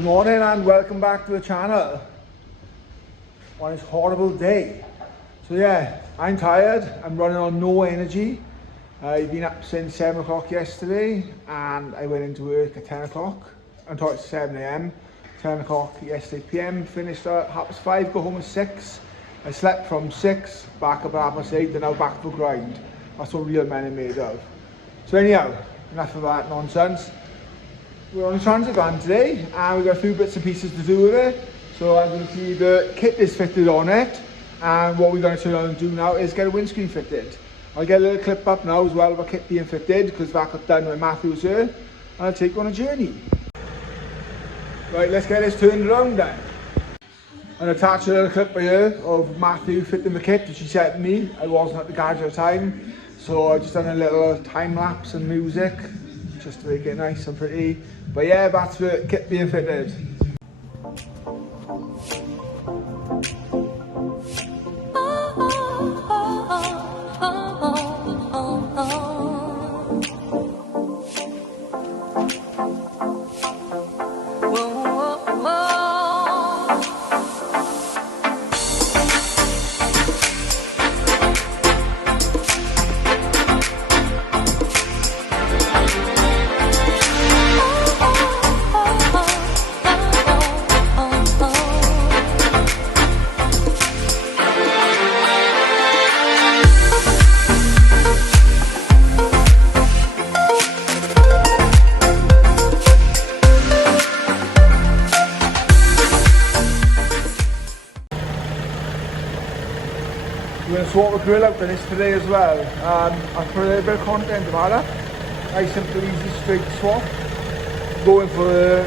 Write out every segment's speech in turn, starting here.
Good morning and welcome back to the channel on this horrible day. So yeah, I'm tired, I'm running on no energy. I've been up since 7 o'clock yesterday and I went into work at 10 o'clock. I'm talking 7 a.m, 10 o'clock yesterday p.m, finished at 5:30, got home at 6. I slept from 6, back up at 8:30 and now back for grind. That's what real men are made of. So anyhow, enough of that nonsense. We're on a transit van today and we've got a few bits and pieces to do with it. So as you can see, the kit is fitted on it, and what we're going to turn around and do now is get a windscreen fitted. I'll get a little clip up now as well of a kit being fitted because that got done when Matthew's here, and I'll take you on a journey. Right, let's get this turned around then. And attach a little clip here of Matthew fitting the kit that she sent me. I wasn't at the garage at the time, so I just done a little time lapse and music just to make it nice and pretty. But yeah, that's the kit being fitted. We're going to sort the grill out for this today as well. I've put a little bit of content about it. Nice, simple, easy, straight swap. Going for the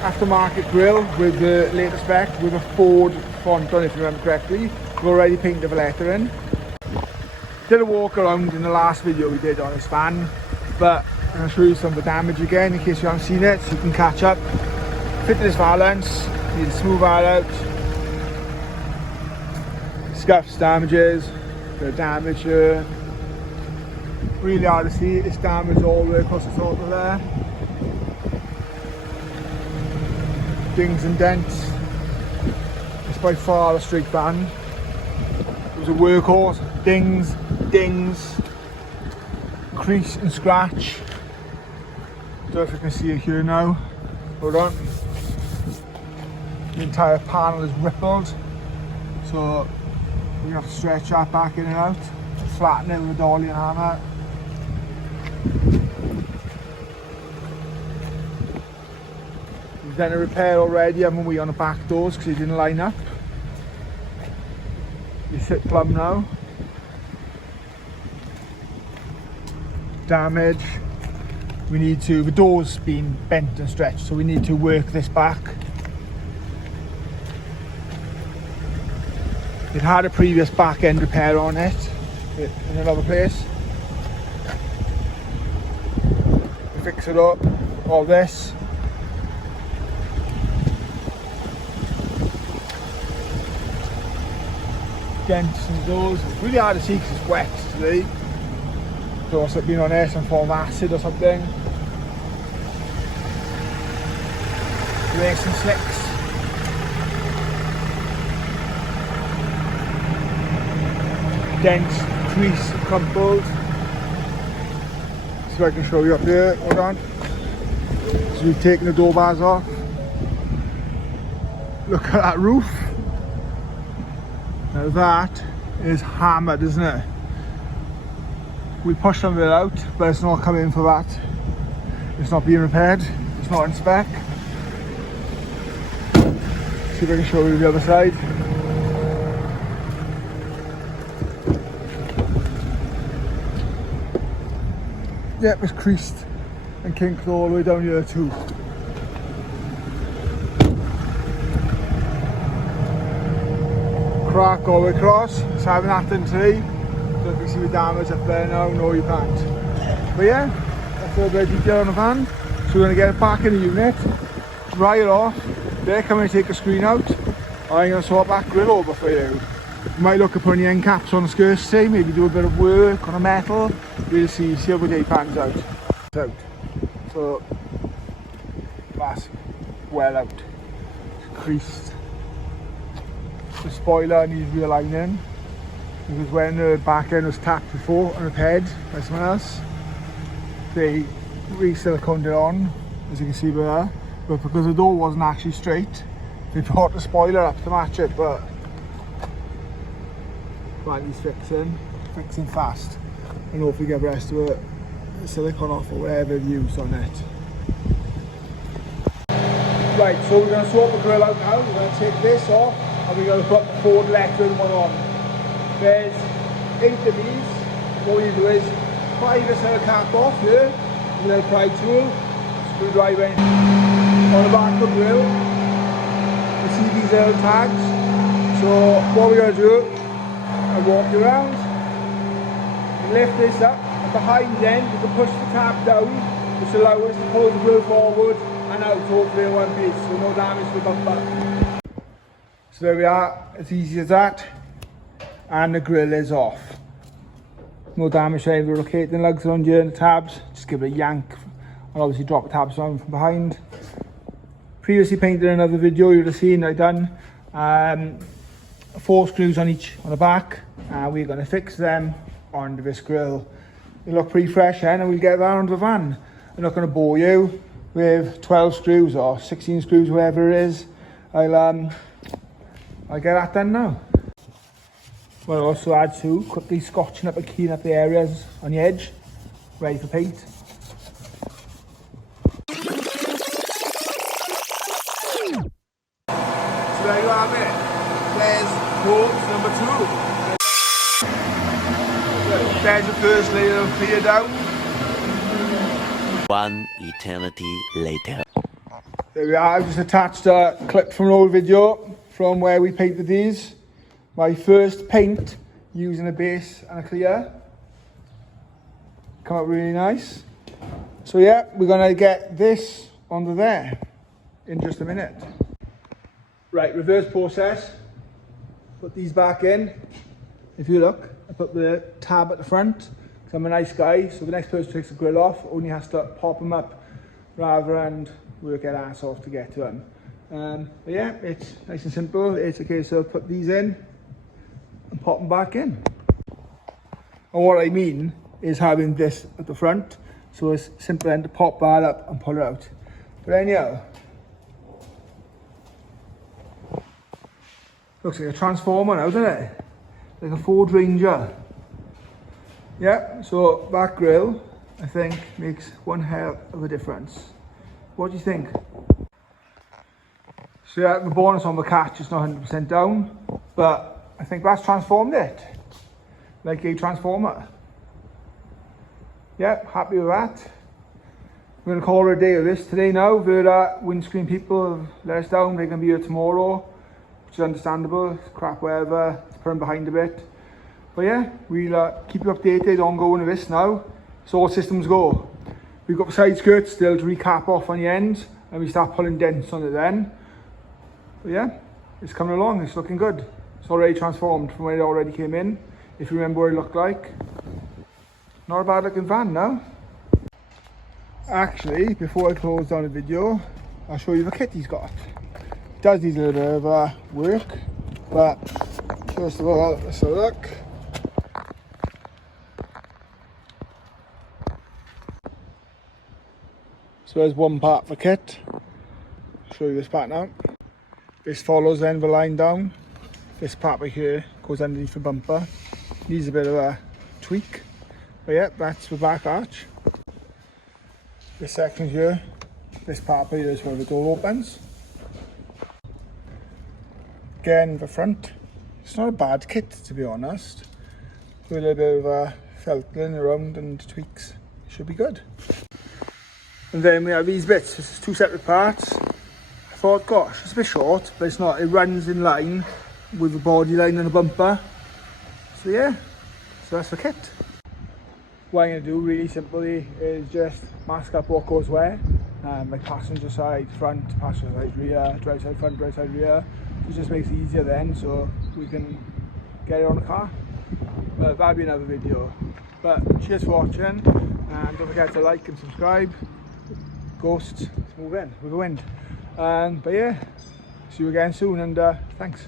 aftermarket grill with the latest spec with a Ford font on, if you remember correctly. We've already painted the lettering. Did a walk around in the last video we did on this van, but I'm going to show you some of the damage again in case you haven't seen it, so you can catch up. Fitted this valance, need to smooth that out. Scuffs, damages, bit of damage here. Really hard to see, it's damaged all the way across the top of there. Dings and dents. It's by far a straight van. It was a workhorse. Dings, crease and scratch. Don't know if you can see it here now. Hold on. The entire panel is rippled. So you have to stretch that back in and out, flatten it with a dolly and hammer. We've done a repair already, haven't we, on the back doors because they didn't line up. They sit plumb now. Damage. We need to, the door's been bent and stretched, so we need to work this back. It had a previous back end repair on it in another place. Fix it up, all this. Dents and doors. It's really hard to see because it's wet today. So it's been on there some form of acid or something. Racing slicks. Dents, crease, crumpled. See if I can show you up here. Hold on. So we've taken the door bars off. Look at that roof. Now that is hammered, isn't it? We pushed some of it out, but it's not coming for that. It's not being repaired. It's not in spec. See if I can show you the other side. Yep, it's creased and kinked all the way down here too. Crack all the way across. It's having that done today. Don't know if you see the damage up there now. No, you can't. But yeah, that's all the detail on the van. So we're going to get it back in the unit, dry it off. They're coming to take a screen out. I'm going to swap that grill over for you. You might look at putting the end caps on the skirts today, maybe do a bit of work on a metal. We'll see how the day pans out. So that's well out. It's creased. The spoiler needs realigning because when the back end was tapped before and repaired by someone else, they re-siliconed it on, as you can see by there. But because the door wasn't actually straight, they brought the spoiler up to match it, but right, he's fixing fast. And hopefully get the rest of it, the silicone off or whatever they've used on it. Right, so we're going to swap the grill out now. We're going to take this off and we're going to put the Ford lettering one on. There's 8 of these. What you do is pry this little cap off here with a little pry tool, screwdriver in. On the back of the grill, you see these little tags. So what we're going to do, I'll walk you around, and lift this up, and behind then you can push the tab down, which allows us to pull the grill forward and out hopefully in one piece, so no damage to the bumper. So there we are, as easy as that, and the grill is off. No damage to any of the rotating lugs around here and the tabs, just give it a yank and obviously drop the tabs down from behind. Previously painted another video you would have seen I done 4 screws on the back, and we're going to fix them onto this grill. They look pretty fresh then, and we'll get that onto the van. I'm not going to bore you with 12 screws or 16 screws, whatever it is. I'll get that done now. What I'll also add to, quickly scotching up and cleaning up the areas on the edge, ready for paint. So there you have it. There's course number 2. There's the first layer of clear down. 1 eternity later. There we are. I've just attached a clip from an old video from where we painted these. My first paint using a base and a clear. Come out really nice. So yeah, we're gonna get this onto there in just a minute. Right, reverse process. Put these back in. If you look, I put the tab at the front because I'm a nice guy, so the next person who takes the grill off only has to pop them up rather than work their ass off to get to them. But yeah, it's nice and simple. It's a case of put these in and pop them back in. And what I mean is having this at the front, so it's simple then to pop that up and pull it out. But anyhow, looks like a transformer now, doesn't it? Like a Ford Ranger. Yeah, so that grill, I think, makes one hell of a difference. What do you think? So yeah, the bonus on the catch is not 100% down, but I think that's transformed it. Like a transformer. Yeah, happy with that. We're gonna call it a day of this today now. The windscreen people have let us down, they're gonna be here tomorrow, which is understandable, it's crap wherever, it's put them behind a bit. But yeah, we'll keep you updated ongoing with this now. So all systems go. We've got the side skirts still to recap off on the ends, and we start pulling dents on it then. But yeah, it's coming along, it's looking good. It's already transformed from where it already came in. If you remember what it looked like. Not a bad looking van now. Actually, before I close down the video, I'll show you the kit he's got. It does need a little bit of work, but first of all, let's have a look. So there's one part for kit. I'll show you this part now. This follows then the line down. This part right here goes underneath the bumper. Needs a bit of a tweak. But yeah, that's the back arch. This section here, this part right here is where the door opens. Again, the front. It's not a bad kit, to be honest. With a little bit of felting around and tweaks. Should be good. And then we have these bits. This is 2 separate parts. I thought, gosh, it's a bit short, but it's not. It runs in line with the body line and the bumper. So yeah, so that's the kit. What I'm going to do really simply is just mask up what goes where. Like passenger side, front, passenger side, rear, drive side, front, drive side, rear. It just makes it easier then, so we can get it on the car. But that'll be another video. But cheers for watching, and don't forget to like and subscribe. Ghosts, let's move in with the wind. But yeah, see you again soon, and thanks.